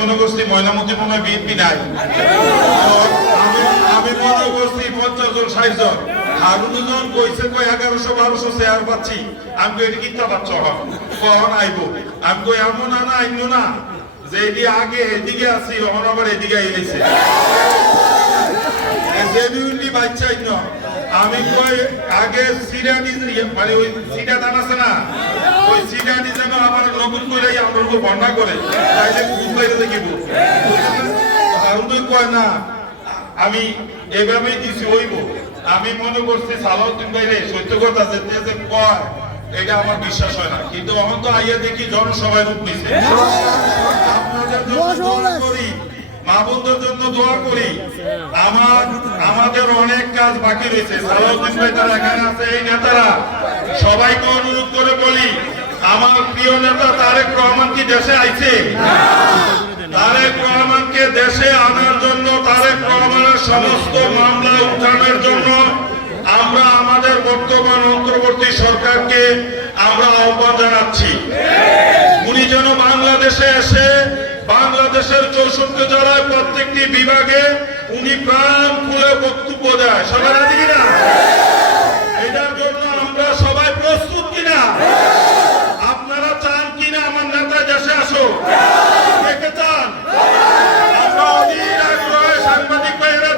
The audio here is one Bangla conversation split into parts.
মনে করছি ময়নামতি মনে হয় বিএনপি নাই। আমি মনে করছি পঞ্চাশ জন, ষাট জন। হারুন জন কইছে কই এগারোশো, বারোশো চেয়ার পাচ্ছি। আমি কই, এটা কিতা পাচ্ছ কখন আইব? আমি কই, এমন না না আইনো না। যে এটি আগে, এদিকে আছি, এখন আবার এদিকে আইলেছে। জেনুইনলি বাচ্চা ইন্ন। আমি কই, আগে সিডানি মানে ওই সিডা দান আছে না? ওই যেন আমার নতুন আমার উপর করে। দেখিব না, আমি এভাবেই দিছি হইব। আমি মনে করছি সালাউদ্দিন ভাইরে, সত্য কথা যে কয়, এটা আমার বিশ্বাস হয় না। কিন্তু এখন তো আইয়া দেখি জনসভায় রূপ নিছে। আপনাদের জন্য দোয়া করি, মা বন্ধুর জন্য দোয়া করি। আমার আমাদের অনেক কাজ বাকি রয়েছে। নেতারা, সবাইকে অনুরোধ করে বলি, আমার প্রিয় নেতা তারেক রহমান কি দেশে আইছে? তারেক রহমানকে দেশে আনার জন্য, তারেক রহমানের সমস্ত মামলা উত্থানের জন্য আমরা আমাদের বর্তমান অন্তর্বর্তী সরকারকে আমরা আহ্বান জানাচ্ছি। উনি যেন বাংলাদেশে এসে বাংলাদেশের চৌষট্টি জেলায় প্রত্যেকটি বিভাগে উনি প্রাণ খুলে বক্তব্য দেয়। সবাই রাজি কিনা? এটার জন্য আমরা সবাই প্রস্তুত কিনা? আপনারা চান কিনা আমার নেতা দেশে আসো দেখে চান? আমরা অধীর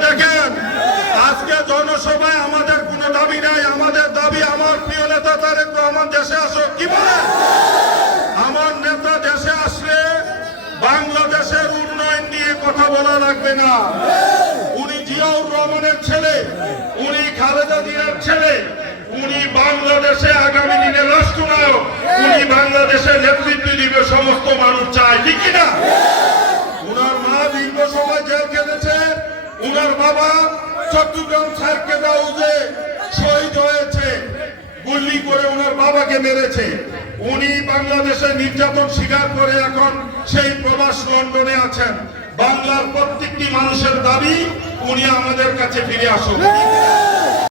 দেখেন, আজকে জনসভায় আমাদের কোনো দাবি নাই, আমাদের দাবি আমার প্রিয় নেতা তারেক রহমান দেশে আসো কি বলে আমার নেতা দেশে আসলে বাংলাদেশের উন্নয়ন নিয়ে কথা বলা লাগবে না। উনি জিয়াউর রহমানের ছেলে, উনি খালেদা জিয়ার ছেলে, উনি বাংলাদেশে আগামী দিনে রাষ্ট্রনায়ক, উনি বাংলাদেশের নেতৃত্ব দিবে, সমস্ত মানুষ চায়, ঠিক কিনা উনার মা দীর্ঘ সময় জেল কেটেছে উনার বাবা চট্টগ্রাম সার্কেট হাউসে শহীদ হয়েছে, গুলি করে ওনার বাবাকে মেরেছে। উনি বাংলাদেশে নির্যাতন স্বীকার করে এখন সেই প্রবাস লন্ডনে আছেন। বাংলার প্রত্যেকটি মানুষের দাবি উনি আমাদের কাছে ফিরে আসুন